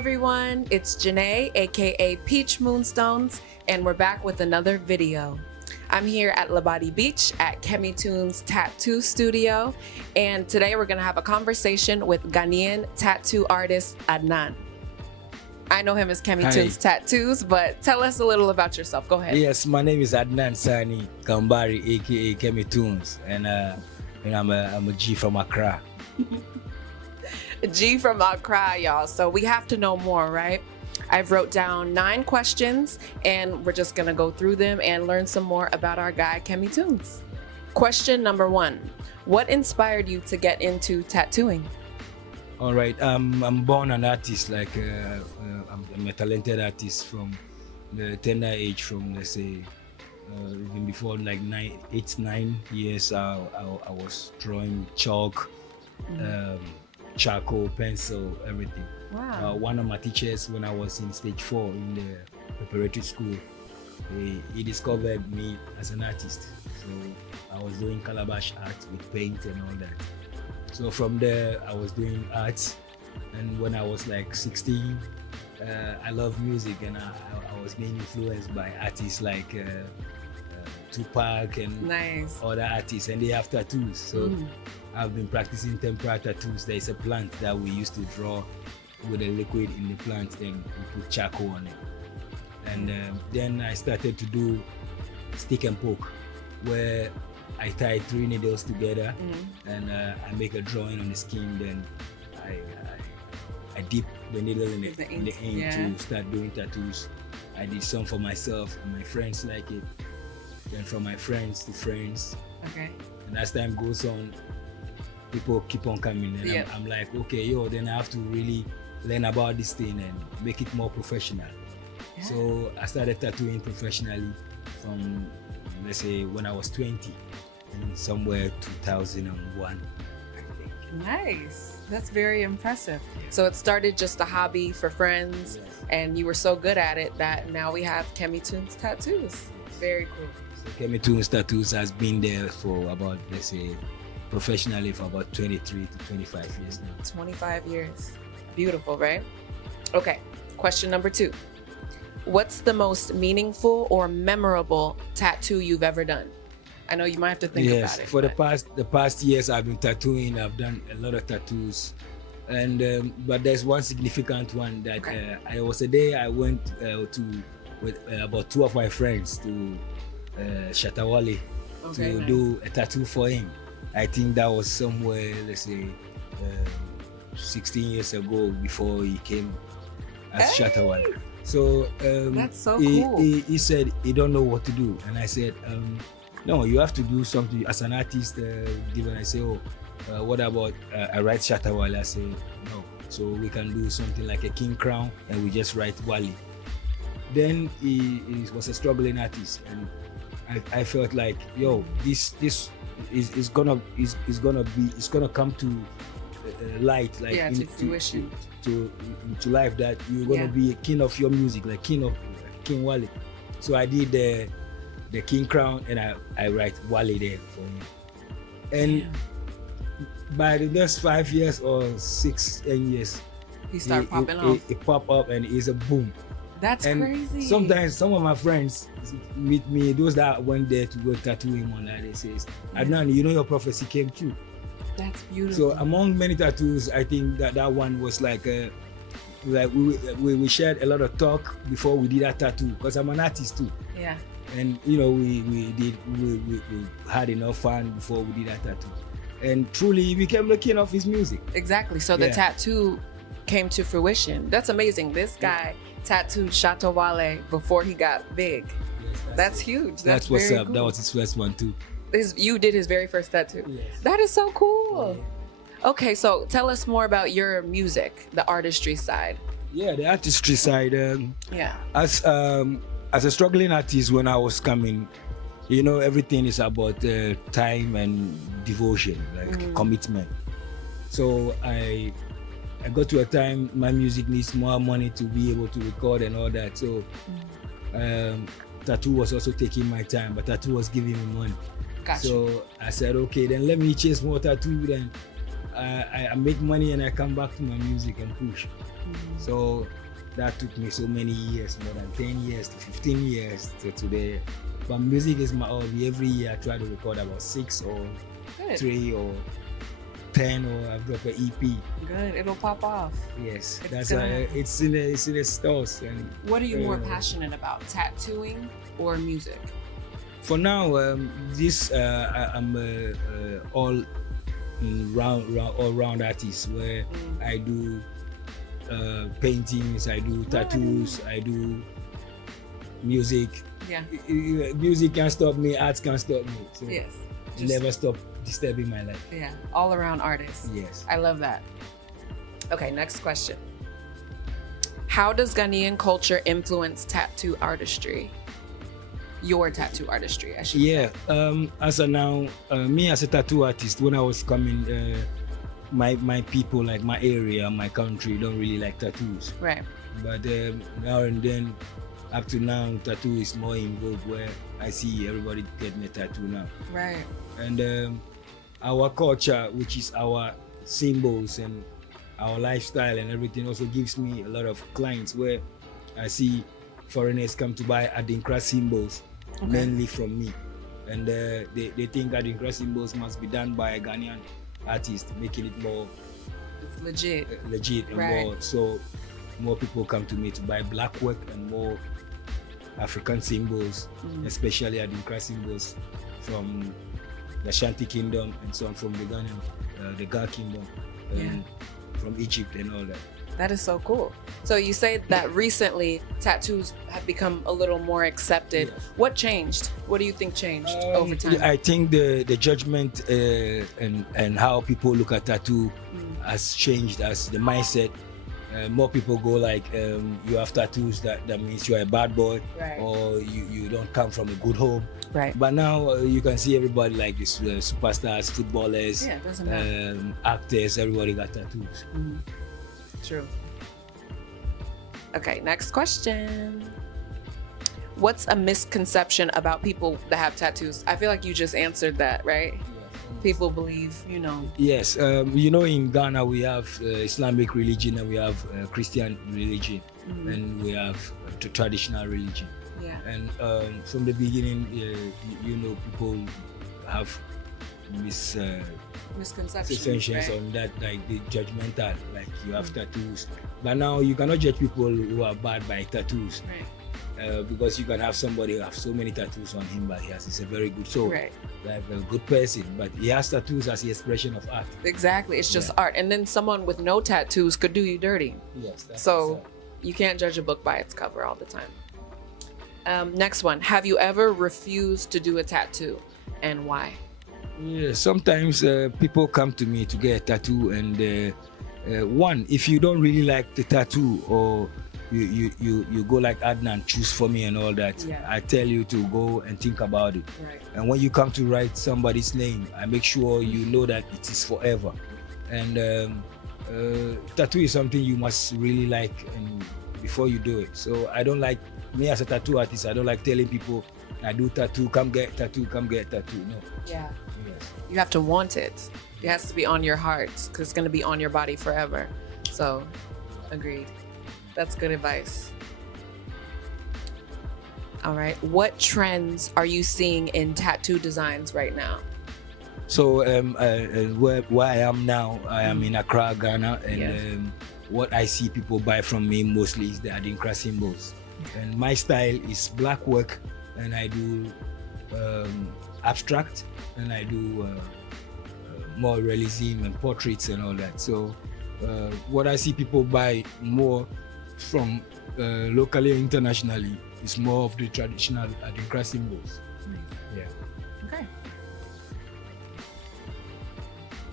everyone, it's Janae, aka Peachmoonstones, and we're back with another video. I'm here at Labadi Beach at Peachmoonstones Tattoo Studio, and today we're gonna have a conversation with Ghanaian tattoo artist Adnan. I know him as Peachmoonstones Tattoos, but tell us a little about yourself. Go ahead. Yes, my name is Adnan Sanni Kambari, aka Peachmoonstones, and I'm a G from Accra. G from Accra, y'all. So we have to know more, right? I've wrote down 9 questions, and we're just gonna go through them and learn some more about our guy Peachmoonstones. Question number 1: what inspired you to get into tattooing? All right, I'm born an artist. Like I'm a talented artist from the tender age, from let's say even before like 9 years. I was drawing chalk. Charcoal, pencil, everything. Wow. One of my teachers, when I was in stage 4 in the preparatory school, he discovered me as an artist. So I was doing calabash art with paint and all that. So from there, I was doing arts. And when I was like 16, I love music, and I was being influenced by artists like Tupac and other artists, and they have tattoos. So I've been practicing tempera tattoos. There is a plant that we used to draw with a liquid in the plant, then we put charcoal on it. And then I started to do stick and poke, where I tie 3 needles together and I make a drawing on the skin. Then I dip the needle in the ink to start doing tattoos. I did some for myself, and my friends like it. Then from my friends to friends. Okay. And as time goes on, people keep on coming, and I'm like, okay, then I have to really learn about this thing and make it more professional. Yeah. So I started tattooing professionally from, let's say, when I was 20, and somewhere 2001, I think. Nice. That's very impressive. So it started just a hobby for friends, and you were so good at it that now we have Peachmoonstones Tattoos. Very cool. So Peachmoonstones Tattoos has been there for about, let's say, professionally for about 23 to 25 years now. 25 years. Beautiful, right? Okay, question number 2. What's the most meaningful or memorable tattoo you've ever done? I know you might have to think about it. For the past years I've been tattooing. I've done a lot of tattoos, and but there's one significant one that I was a day I went with about 2 of my friends to Shatta Wale to do a tattoo for him. I think that was somewhere, let's say, 16 years ago, before he came as Shatta Wale. So that's so cool. He said he don't know what to do, and I said, no, you have to do something as an artist. Given I say, what about I write Shatta Wale? I say no, so we can do something like a king crown, and we just write Wale. Then he was a struggling artist, and I felt like, this is gonna come to light, like to fruition, to life, that you're gonna be a king of your music, like King Wale. So I did the king crown, and I write Wale there for him. And by the next 5 years or 6 years, he started popping off. It pop up, and it's a boom. That's crazy. Sometimes some of my friends meet me, those that went there to go tattoo him on that, they say, Adnan, your prophecy came true. That's beautiful. So among many tattoos, I think that one was like we shared a lot of talk before we did that tattoo, because I'm an artist too. Yeah. And we had enough fun before we did that tattoo. And truly he became the king of his music. Exactly. So the tattoo came to fruition. That's amazing. This guy tattooed Shatta Wale before he got big. Yes, that's huge. That's what's up. Cool. That was his first one too. You did his very first tattoo. Yes. That is so cool. Yeah. Okay, so tell us more about your music, the artistry side. Yeah, the artistry side. As a struggling artist, when I was coming, everything is about time and devotion, like commitment. So I got to a time my music needs more money to be able to record and all that. So tattoo was also taking my time, but tattoo was giving me money. Gotcha. So I said, okay, then let me chase more tattoo. Then I make money and I come back to my music and push. So that took me so many years, more than 10 years to 15 years to today. But music is my hobby. Every year I try to record about 6 or Good. 3 or 10, or I've dropped an EP. Good. It'll pop off. Yes, It's that's gonna- it's in the stores. And What are you more passionate about, tattooing or music? for now, I'm all round artist where I do paintings, I do tattoos, I do music. Yeah. Music can't stop me, arts can't stop me. So Yes. never stop disturbing my life. Yeah. All around artist. Yes. I love that. Okay, next question. How does Ghanaian culture influence tattoo artistry? Your tattoo artistry, I should say. Yeah. As of now, me as a tattoo artist, when I was coming, my people, like my area, my country, don't really like tattoos. Right. But now and then, up to now, tattoo is more in vogue, where I see everybody getting a tattoo now. Right. And our culture, which is our symbols and our lifestyle and everything, also gives me a lot of clients where I see foreigners come to buy Adinkra symbols, mainly from me. And they think Adinkra symbols must be done by a Ghanaian artist, making it more It's legit. legit and Right. more. So more people come to me to buy black work and more African symbols, especially Adinkra symbols from the Ashanti Kingdom and some from the Ghanaian, the Ga Kingdom, and from Egypt and all that. That is so cool. So you say that recently tattoos have become a little more accepted. Yes. What changed? What do you think changed over time? I think the judgment and how people look at tattoo has changed as the mindset. More people go like, you have tattoos, that means you're a bad boy, Right. or you don't come from a good home. Right. But now you can see everybody like this, superstars, footballers, Yeah, it doesn't matter. actors, everybody got tattoos. True. Okay, next question. What's a misconception about people that have tattoos? I feel like you just answered that, right? People believe, Yes, in Ghana we have Islamic religion and we have Christian religion, and we have traditional religion. Yeah. And from the beginning, people have Misconceptions, right? on that, like the judgmental, like you have tattoos. But now you cannot judge people who are bad by tattoos. Right. Because you can have somebody who have so many tattoos on him, but he's a very good soul, Right. like a good person, but he has tattoos as the expression of art. Exactly. It's just Yeah. art. And then someone with no tattoos could do you dirty. Yes. So you can't judge a book by its cover all the time. Next one. Have you ever refused to do a tattoo, and why? yeah, sometimes people come to me to get a tattoo, and one, if you don't really like the tattoo, or you go like Adnan, choose for me and all that, Yeah. I tell you to go and think about it. Right. And when you come to write somebody's name, I make sure you know that it is forever. And tattoo is something you must really like, and before you do it. So I don't like, me as a tattoo artist, I don't like telling people, I do tattoo, come get tattoo, come get tattoo. No. Yeah. Yes. You have to want it. It has to be on your heart because it's going to be on your body forever. So, agreed. That's good advice. All right. What trends are you seeing in tattoo designs right now? So where I am now, I am in Accra, Ghana, and Yes. what I see people buy from me mostly is the Adinkra symbols. And my style is black work, and I do abstract, and I do more realism and portraits and all that. So what I see people buy more from locally and internationally is more of the traditional Adinkra symbols. Yeah. Okay.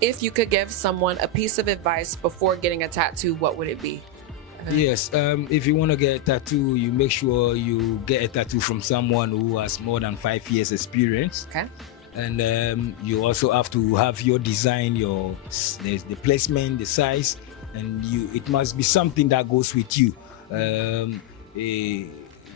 If you could give someone a piece of advice before getting a tattoo, what would it be? Yes, if you want to get a tattoo, you make sure you get a tattoo from someone who has more than 5 years experience. Okay. And you also have to have your design, the placement, the size, and it must be something that goes with you.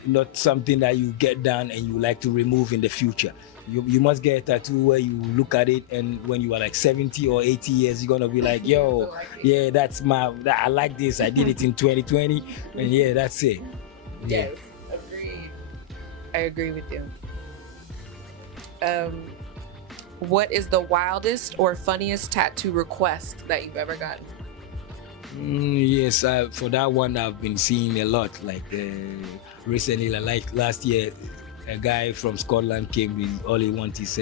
not something that you get done and you like to remove in the future. You must get a tattoo where you look at it, and when you are like 70 or 80 years, you're gonna be like, yo, yeah, I like this. I did it in 2020, and yeah, that's it. Yeah. Yes, agreed. I agree with you. What is the wildest or funniest tattoo request that you've ever gotten? Yes, for that one, I've been seeing a lot. Like recently, like last year, a guy from Scotland came with all he wants is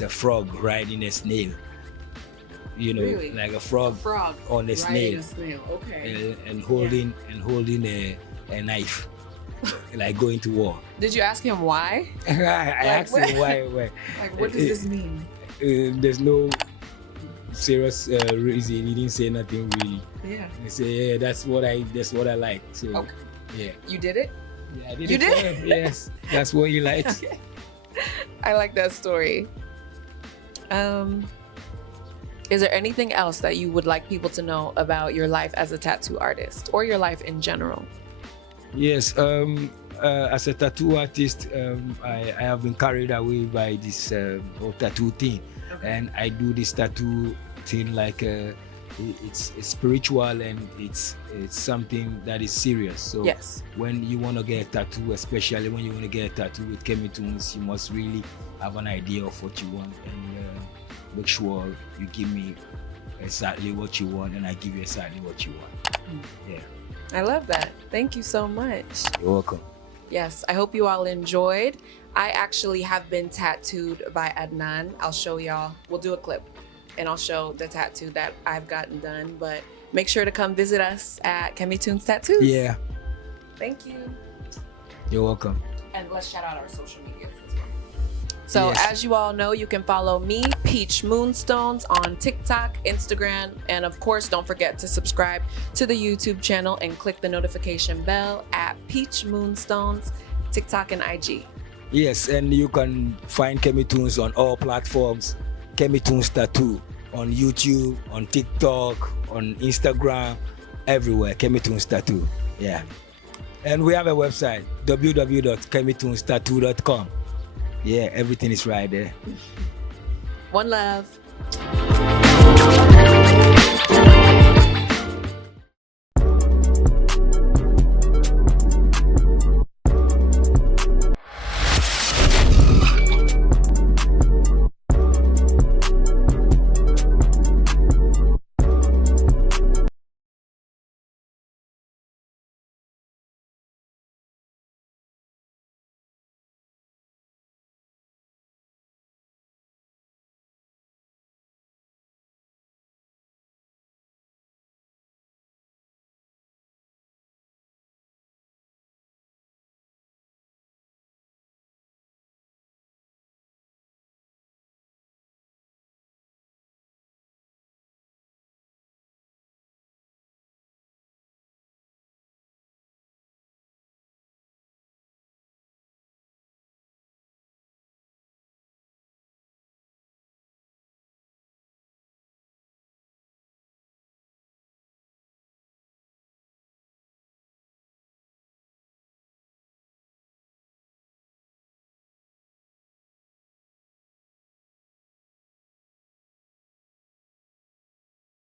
a frog riding a snail. You know, Really? like a frog on a snail. Okay. And holding a knife, like going to war. Did you ask him why? I asked him why. Like, what does this mean? There's no serious reason. He didn't say nothing really. Yeah. He said, yeah, that's what I like. So Okay. yeah. You did it? Yeah, I did You it for did? him. Yes, that's what he likes. I like that story. Is there anything else that you would like people to know about your life as a tattoo artist or your life in general? Yes, as a tattoo artist, I have been carried away by this whole tattoo thing. Okay. And I do this tattoo thing like it's spiritual, and it's something that is serious. So Yes. when you want to get a tattoo, especially when you want to get a tattoo with Peachmoonstones, you must really have an idea of what you want, and make sure you give me exactly what you want, and I give you exactly what you want. Yeah. I love that. Thank you so much. You're welcome. Yes, I hope you all enjoyed. I actually have been tattooed by Adnan. I'll show y'all. We'll do a clip and I'll show the tattoo that I've gotten done. But make sure to come visit us at Peachmoonstones Tattoos. Yeah. Thank you. You're welcome. And let's shout out our social medias as well. So Yes. as you all know, you can follow me, Peachmoonstones, on TikTok, Instagram, and of course, don't forget to subscribe to the YouTube channel and click the notification bell at Peachmoonstones, TikTok and IG. Yes, and you can find Peachmoonstones on all platforms. Peachmoonstones Tattoo on YouTube, on TikTok, on Instagram, everywhere. Peachmoonstones Tattoo. Yeah. And we have a website, www.peachmoonstones.tattoo.com. Yeah, everything is right there. One love.